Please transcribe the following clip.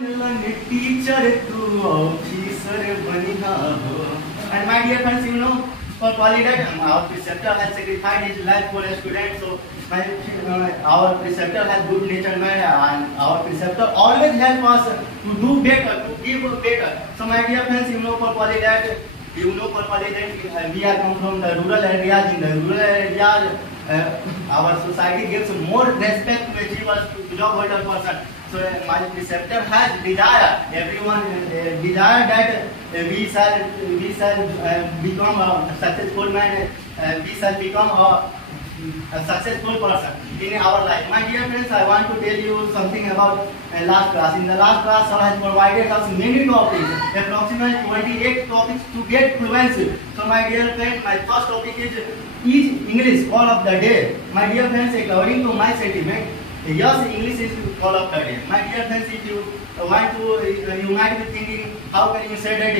Teacher to officer bani and my dear friends, you know, for Polydide, our preceptor has sacrificed his life for a student. So our preceptor has good nature man, and our preceptor always help us to do better, to give better. So my dear friends, you know, for Polydide, we are come from the rural areas. In the rural areas, our society gives more respect to achievers, to job holder person. So my preceptor has desire. Everyone desire that we shall become a successful man. We shall become a successful person in our life. My dear friends, I want to tell you something about last class. In the last class, sir has provided us many topics, approximately 28 topics to get fluency. So my dear friends, my first topic is English call of the day. My dear friends, according to my sentiment, yes, English is call of the day. My dear friends, if you want to, you might be thinking, how can you say that?